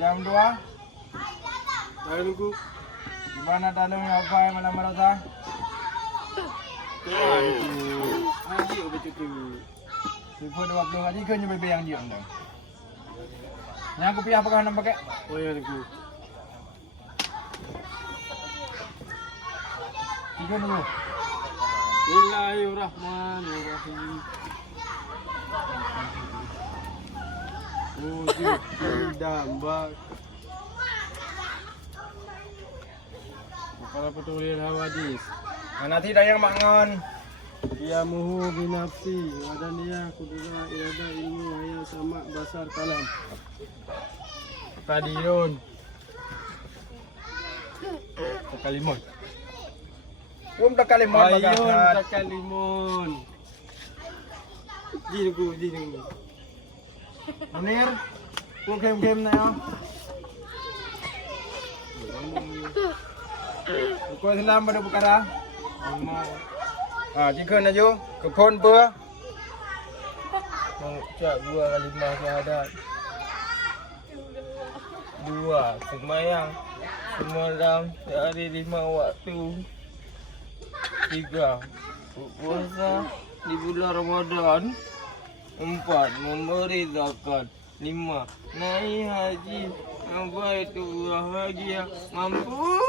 Yang dua. Tayo nunggu. Gimana tanongnya apa yang malam merasa? Aji udah cukup. Sifat waktu ngaji ke nyoba yang diam dong. Yang aku pilih apakah nampak? Oh ya nunggu. Tiga dulu. Bismillahirrahmanirrahim. Wujud dambak. Para petulis hawadis. Mana tidak yang mangon? Ya muhu binafsi wadaniya kudura irada ilmu haya sama basar kalam. Tadirun. Kalimun. Tak kalimun Ayun bagaimana? takalimun. Jingu. Munir, ku game na yo. Ku selam pada bukara. Jika na jo, ke pon pua. Mengucap 2 kalimah syahadat. 2 sembahyang semalam sehari 5 waktu. 3 puasa di bulan Ramadan. 4 memberi zakat. 5 naik haji. Apa itu bahagia mampu.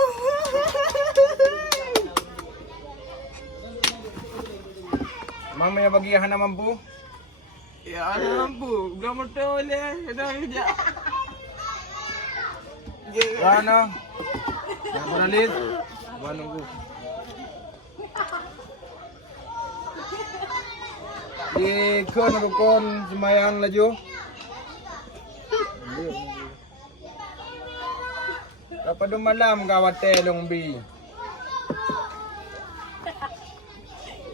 Mama yang bagi hana mampu. Ya mampu, belum betul ya. Dah kerja. Ano? Yang beralit. Buat nunggu. Di kon rukun semayang laju. Kapag malam kawat telong bi.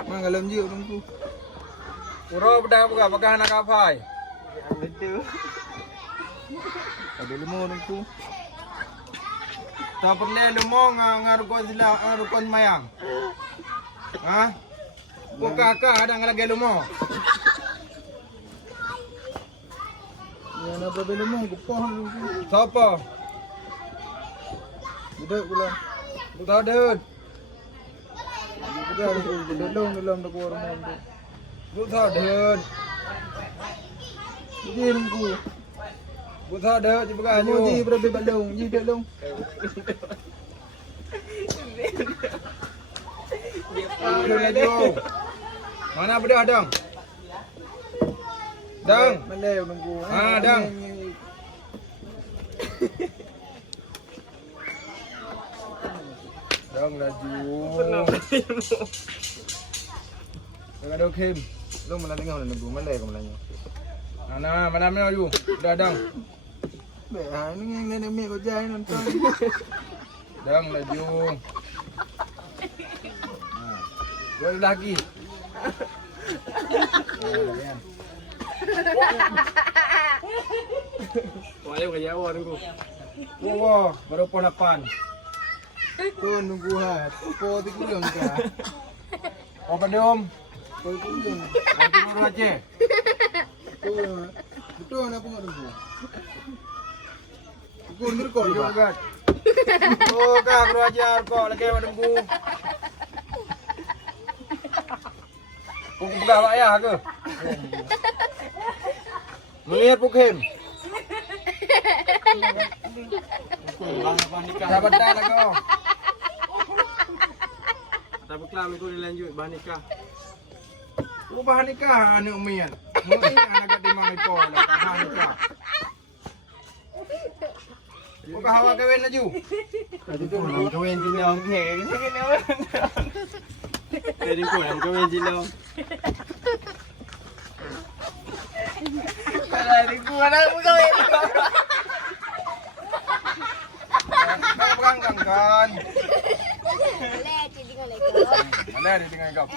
Mangalam ji nunggu. Puro pada apakah anak kapai? Betul. Ada limo nunggu. Tak perlu limo ngarukon sila ngarukon mayang. Ha? Kakak ada lagi limo. Yang apa belum mau gupah. Siapa? Duduk pula. Duduk duduk. Duduk dalam tak keluar rumah. Duduk duduk. Jadi nunggu. Duduk duduk cuba kayu. Ji berapa balong? Ji balong. Mana bedah dang? Dang. Malay nunggu. Dang. Dang laju. Jangan ada kim. Lu mana tengok nunggu Malay kau melanya. Mana laju. Dah dang. Ini yang nenek mek kau jahit nonton. Dang laju. Dua lagi. Boleh kerja awak nunggu. Wow, baru pon 8. Kau nunggu hat. Kau tu kurang kah? Apa dia om? Kau kurang. Nanti dulu aja. Kau betul nak pun nunggu. Kau nunggu kau Hidup juga. kan? Oh kak, bro ajar kok lagi menunggu. Pukul buka pak ya ke? Melihat pukim. Sahabat dah lah kau. Tak berkelam ikut dilanjut bahan nikah. Bahan nikah anak umian. Mungkin anak di mana itu lah bahan nikah. Buka hawa kawin laju. Tadi tu nak kahwin jilau. Tadi kau nak kahwin jilau. Tadi kau nak kahwin jilau. Pegang kan. Mana dia tinggal kau?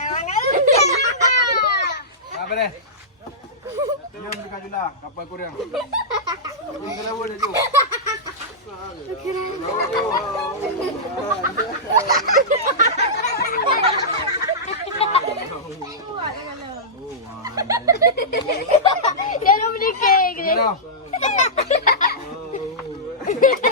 Apa deh? Diam dekat jula, kapal kurang. Ini kalau ada ju. Jangan menikah. Boleh.